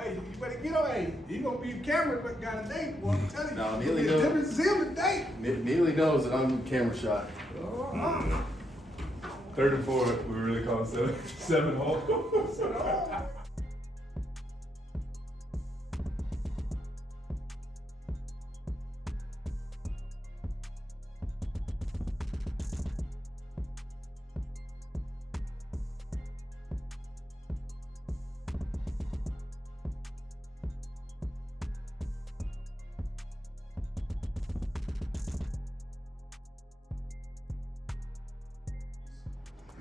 Hey, you better get on. Hey, you gonna be camera guy today, boy. I'm telling you. No, There's Neely a knows. difference in him today. Neely knows that I'm camera shy. Third and 4, we really call it 7 hole.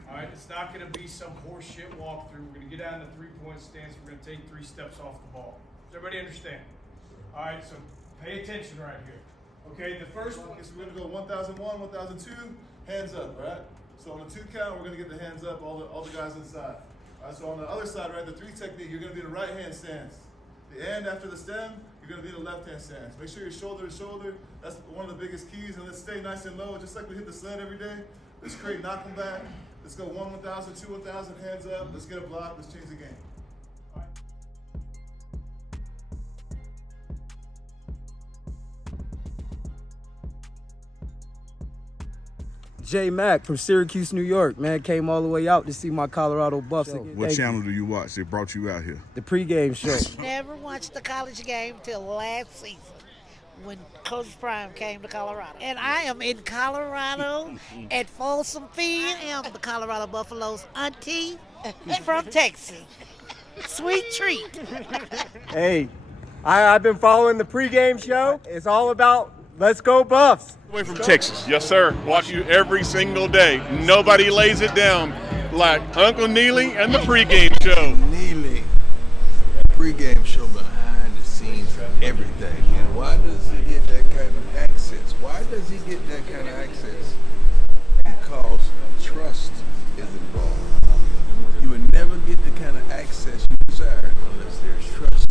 All right, it's not going to be some horseshit walkthrough. We're going to get out in the three-point stance. We're going to take 3 steps off the ball. Does everybody understand? All right, so pay attention right here. Okay, the first one is we're going to go 1001, 1002, hands up, right? So on the 2 count, we're going to get the hands up, all the guys inside. All right, so on the other side, right, the 3 technique, you're going to be in the right hand stance. The end after the stem, you're going to be in the left hand stance. Make sure you're shoulder to shoulder. That's one of the biggest keys. And let's stay nice and low, just like we hit the sled every day. Let's create knock them back. Let's go 1, 1000, 2, 1000, hands up. Let's get a block. Let's change the game. All right. J Mac from Syracuse, New York, man, came all the way out to see my Colorado Buffs. What channel do you watch? They brought you out here. The pregame show. Never watched the college game till last season when Coach Prime came to Colorado. And I am in Colorado at Folsom Field. I am the Colorado Buffaloes auntie from Texas. Sweet treat. Hey, I've been following the pregame show. It's all about let's go Buffs. Way from Texas, yes sir. Watch you every single day. Nobody lays it down like Uncle Neely and the pregame show. Neely, pregame show behind the scenes of everything. And why does he get that kind of access? Why does he get that kind of access? Because trust is involved. You would never get the kind of access you desire unless there's trust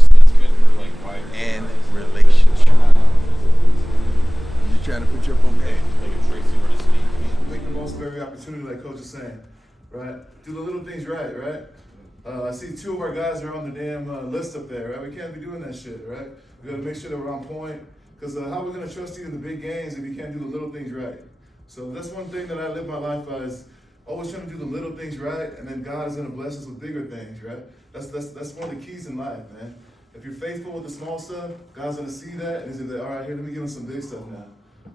and relationship. Trying to put you up on game. Make the most of every opportunity, like Coach is saying, right? Do the little things right, right? I see 2 of our guys are on the damn list up there, right? We can't be doing that shit, right? We gotta make sure that we're on point, because how are we gonna trust you in the big games if you can't do the little things right? So that's one thing that I live my life by is always trying to do the little things right, and then God is gonna bless us with bigger things, right? That's one of the keys in life, man. If you're faithful with the small stuff, God's gonna see that, and he's gonna be like, all right, here, let me give him some big stuff now.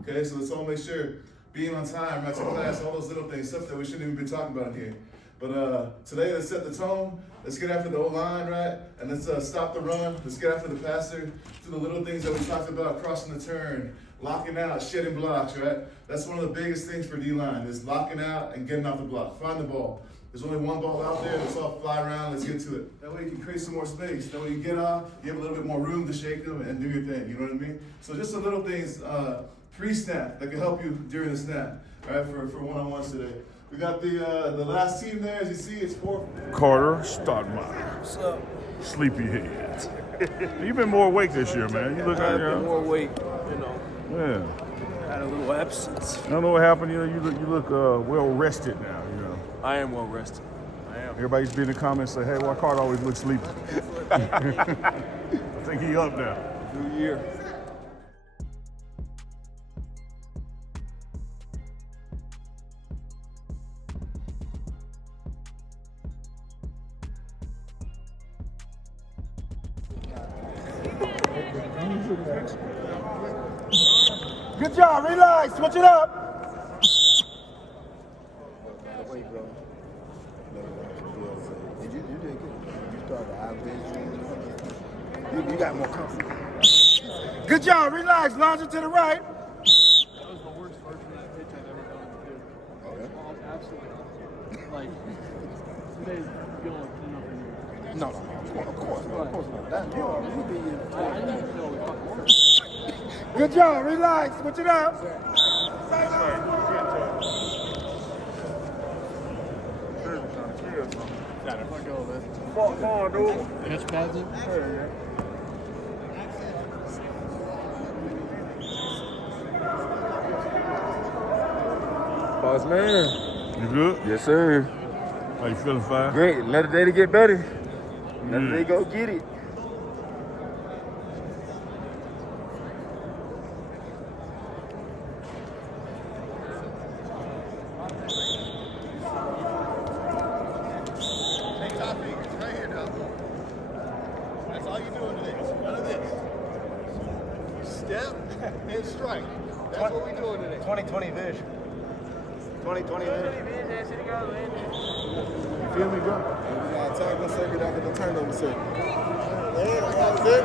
Okay, so let's all make sure being on time, right to class, all those little things, stuff that we shouldn't even be talking about here. But today, let's set the tone. Let's get after the O-line, right? And let's stop the run. Let's get after the passer. Do the little things that we talked about, crossing the turn, locking out, shedding blocks, right? That's one of the biggest things for D-line is locking out and getting off the block. Find the ball. There's only one ball out there. Let's all fly around. Let's get to it. That way you can create some more space. That way you get off, you have a little bit more room to shake them and do your thing. You know what I mean? So just the little things pre-snap that can help you during the snap, all right, for one-on-ones today. We got the last team there, as you see, it's 4. Carter Stoudemire. What's up? Sleepyhead. You've been more awake this year, man. You look like More weight, you know. Yeah. Had a little absence. I don't know what happened. You know, you look well rested now. You know. I am well rested. I am. Everybody's been in the comments say, "Hey, why Carter always looks sleepy?" I think he up now. New year. Good job. Relax. Switch it up. Wait, bro. You did good. You started you got more confidence. Good job. Relax. Launch it to the right. That was the worst version of that pitch I've ever done. Okay. Absolutely. Like, today's feeling enough in here. No, of course not. That, you be in. I need to know it fucking works. Good job. Relax. Switch it up. Catch pads it? Boss man. You good? Yes, sir. How you feeling, fine? Great. Another day to get better. Another day go get it. How you doing today? None of this. Step and strike. That's what we're doing today. 2020 vision. 2020 vision. You feel me, bro? We got a tackle circuit after the turnover circuit. That's it.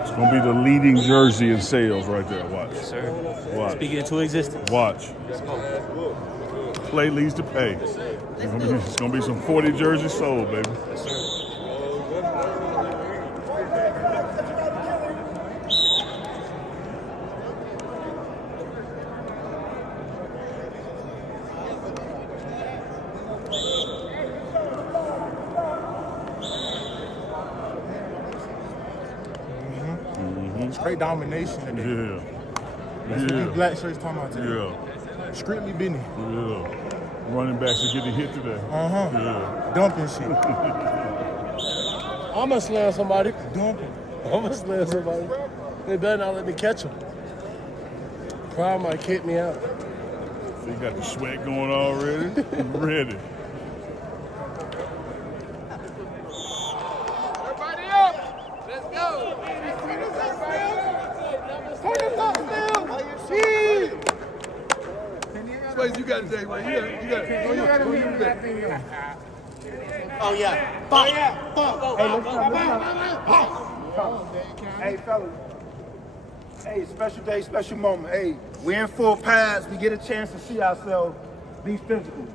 It's gonna be the leading jersey in sales right there. Watch. Yes, sir. Watch. Speaking into existence. Watch. Play leads to pay. It's gonna be some 40 jerseys sold, baby. Yes, sir. Straight domination today. Yeah. That's what these black shirts talking about today. Yeah. Strictly Benny. Yeah. Running backs are getting hit today. Yeah. Dumping shit. I'm gonna slam somebody. Dumping. I'm gonna slam somebody. They better not let me catch them. Pride might kick me out. So you got the sweat going already? Ready. Everybody up! Let's go! What you got today, man? You got Oh yeah. Hey fellas. Hey, special day, special moment. Hey, we're in full pads. We get a chance to see ourselves. Be physical.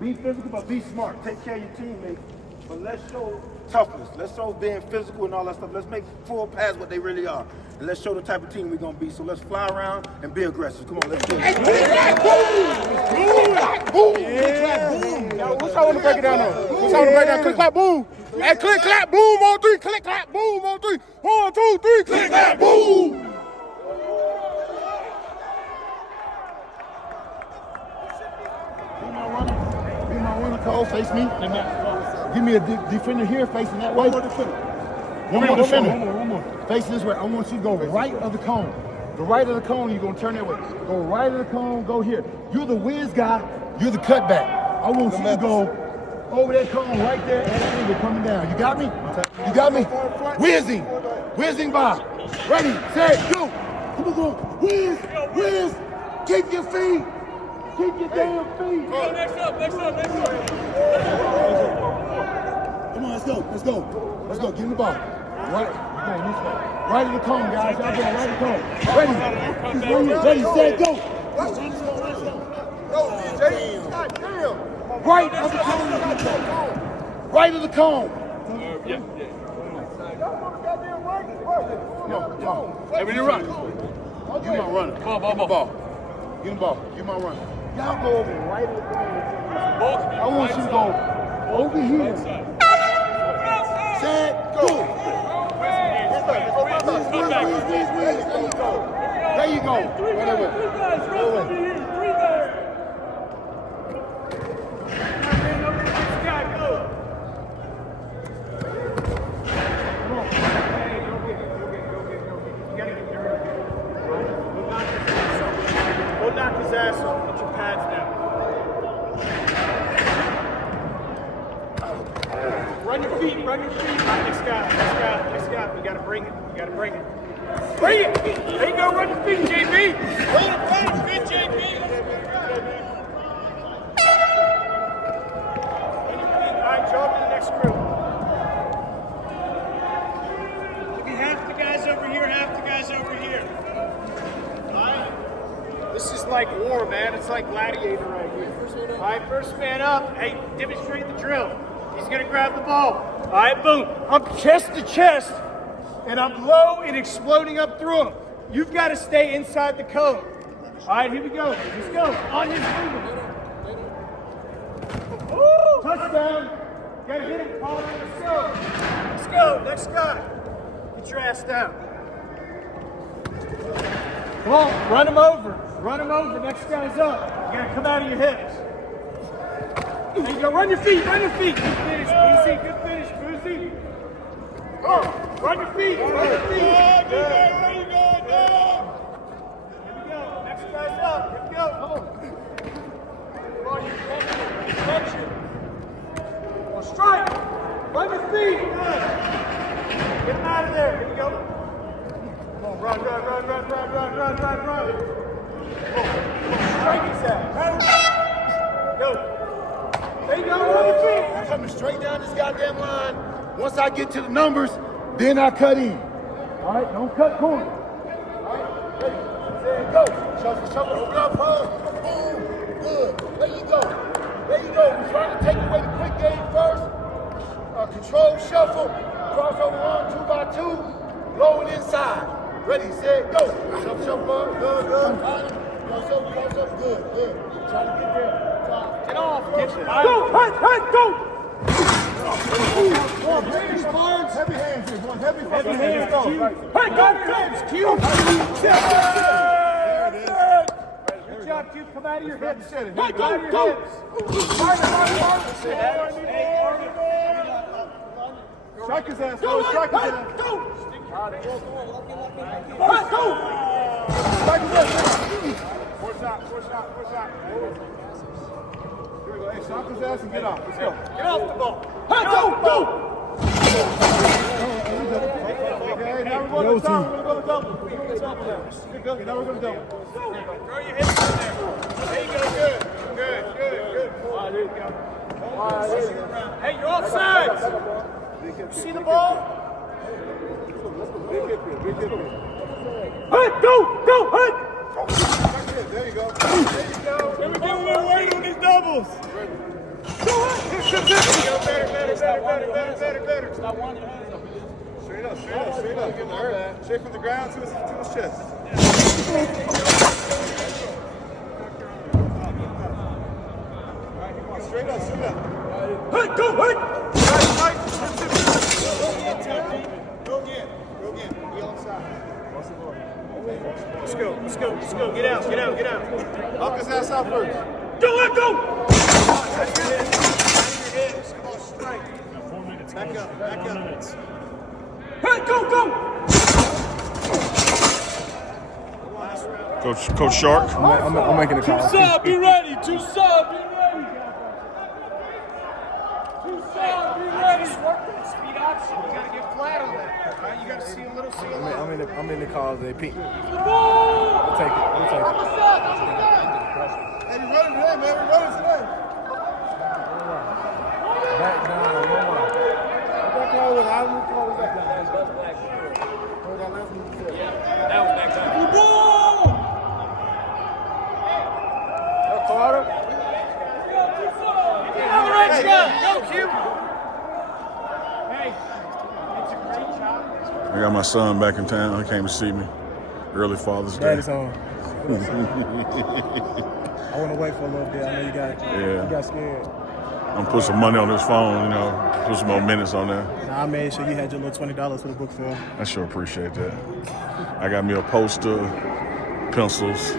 Be physical, but be smart. Take care of your teammates. But let's show toughness. Let's show being physical and all that stuff. Let's make full pads what they really are. And let's show the type of team we're going to be. So let's fly around and be aggressive. Come on, let's do it. Hey, click, clap, boom! Boom! Click, clap, boom! What's I want to break it down now? What's I want to break down? Click, clap, boom! Hey, click, clap, boom on 3. Click, clap, boom on 3. 1, 2, 3. Click, clap, boom! Be my runner, Cole. Face me. Give me a defender here facing that way. One more defender. One more. Facing this way. I want you to go right of the cone. The right of the cone, you're going to turn that way. Go right of the cone, go here. You're the whiz guy. You're the cutback. I want you to go over that cone right there and that angle coming down. You got me? You got me? Whizzing. Whizzing by. Ready, set, go. Come on, go. Whiz. Whiz. Keep your feet. Keep your damn feet. Next up. Come on, let's go. Give him the ball. Right, right of the cone, guys. Y'all going right of the cone. Ready, set, go. Right of the cone. Right of the cone. Hey, when you run. You my runner. Ball. Give him the ball. You my runner. Y'all go over right of the cone. I want you to go over here. Set, go. There you go. Whatever. Go knock his ass off. Put your pads down. Run your feet. Next guy. We gotta bring it. Bring it. There you go, run your feet, JB. Run. Good, JB. Run your feet. All right, jog to the next group. Look at half the guys over here, All right. This is like war, man. It's like gladiator right here. All right, first man up. Hey, demonstrate the drill. He's gonna grab the ball. All right, boom. I'm chest to chest, and I'm low and exploding up through him. You've got to stay inside the cone. All right, here we go. Let's go. On his movement. Touchdown. Gotta hit him, Paul. Let's go. Next guy. Get your ass down. Come on, run him over. Next guy's up. You gotta come out of your hips. There you go. Run your feet. Good finish, Boozy. Oh, run your feet. Where you going, dog? Here we go. Next guy's up. Here we go. Come on. I'm coming straight down this goddamn line. Once I get to the numbers, then I cut in. All right, don't cut corner. All right, ready, set, go. Shuffle, open up, boom, good. There you go. We're trying to take away the quick game first. Control shuffle, crossover 1, 2 by 2, low and inside. Ready, set, go. Shuffle, good. Crossover, good. Try to get there. Get off, go, go. Heavy hands here, boys. Heavy fucking hands. Hey, go, Q. Good job, Q. Come out of your hips. Hey, go. Strike his ass, go. Strike his ass. Go. Strike his ass. Force out. Here we go. Hey, shock his ass and get off. Let's go. Get off the ball. Hey, go. Okay, now we're going to double. Now we're going to double. Throw your hips in there. There you go. Good. All right, there you go. Hey, you're offside. See the ball? Big hit. Hey, go. Hey. There you go. Here we go. We're waiting on these doubles. Better. Stop winding your hands up. Straight up. Straight from the ground to his chest. Straight up. Hey, go. Go again. Be on side. Let's go. Get out. Knock his ass out first. Go. That's your hips. Come on, strike. 4 minutes. Back up. 4 minutes. Hey, go. Coach Shark. I'm making a call. Two sub, be ready. Speed option. You gotta get flat on that. Right? You gotta see a little. I'm in the calls. They peek. We'll take it. Hey, we running today, man. Back down. One more. What call was that? That was back down. Carter. Go, Q. Hey, it's a great job. I got my son back in town. He came to see me. Early Father's Day. Daddy's on. I went away for a little bit. I know you got scared. I'm put some money on his phone, put some more minutes on there. Nah, I made sure you had your little $20 for the book for him. I sure appreciate that. I got me a poster, pencils.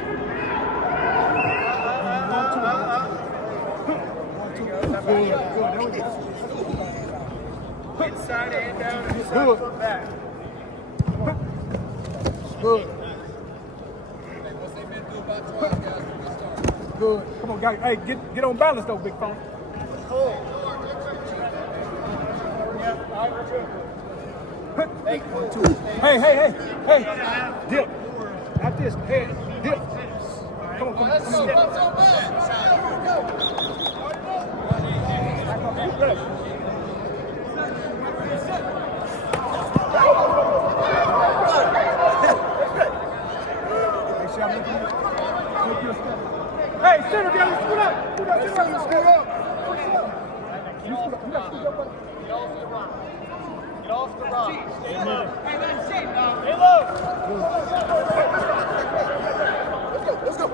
Inside and down and inside foot back. Good. Good. Come on, guys. Hey, get on balance though, big phone. Hey. Dip. Not this. Hey, dip. Come on. Hey, center down, scoot up. Scoot up. You got to scoot up, buddy. Get off the rock. Stay low. Hey, that's it. Stay low. Let's go.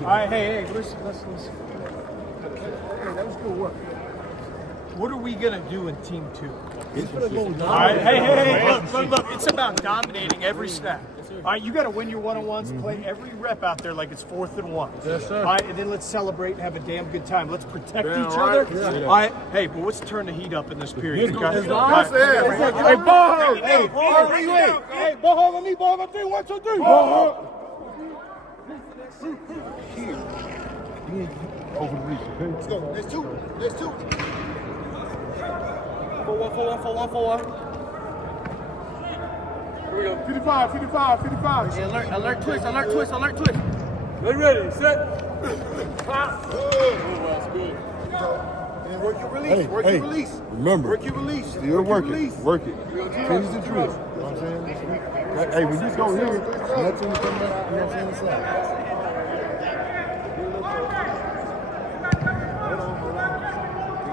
All right, hey, let's. Hey, that was good work. What are we gonna do in team 2? It's gonna go All right, down. hey, look, it's about dominating every snap. All right, you got to win your one-on-ones, play every rep out there like it's 4th and 1. Yes, sir. All right, and then let's celebrate and have a damn good time. Let's protect Damn each right. other. Yeah. All right, hey, but let's turn the heat up in this period. Okay? Hey, All right. hey, ball hug. Hey, ball hug on me, ball hug on 3, 1, 2, 3. Ball hug. Over the reach, okay? Let's go. There's 2. There's 2. 4-1. Here we go. 55. Alert twist. They ready, set. That's good. And work your release. Remember, work your release. Still work it. Work it. Finish the drill. You know what I'm saying? Hey, when you go here, that's when you come back, you know what I'm saying, inside.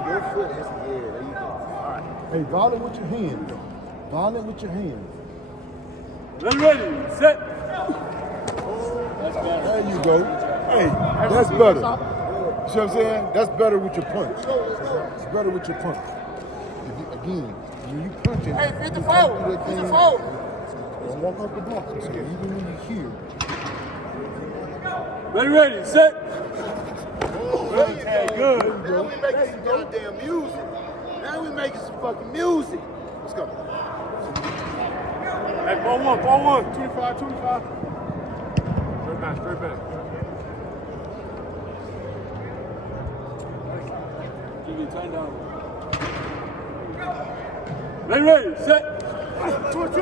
Your foot has to, yeah, there you go. All right. Hey, ball it with your hands. Ball it with your hands. Ready, set. There you go. Hey, that's better. You see what I'm saying? That's better with your punch. It's better with your punch. Again, when you punch it, hey, 54. 54. Don't walk up the block. So even when you hear. Ready, set. Okay, good. Now we making some goddamn music. Now we making some fucking music. Let's go. Hey, ball one. 25. Straight back. Jimmy, turn down. Ready, set. Twist.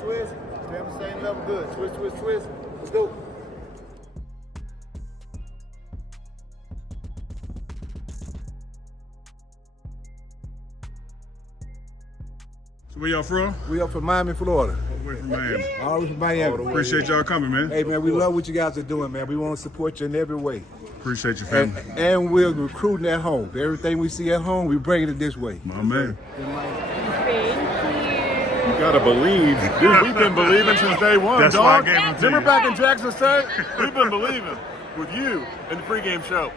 Twist. Stay on the same level, good. Twist. Let's go. So where y'all from? We up from Miami, Florida. All the way from Miami. All the way from Miami. Appreciate y'all coming, man. Hey, man, we love what you guys are doing, man. We want to support you in every way. Appreciate your family. And we're recruiting at home. Everything we see at home, we bring it this way. My man. You gotta believe. Dude, we've been believing since day one, That's dog. why I gave it to Remember you. back in Jackson State? We've been believing with you in the pregame show.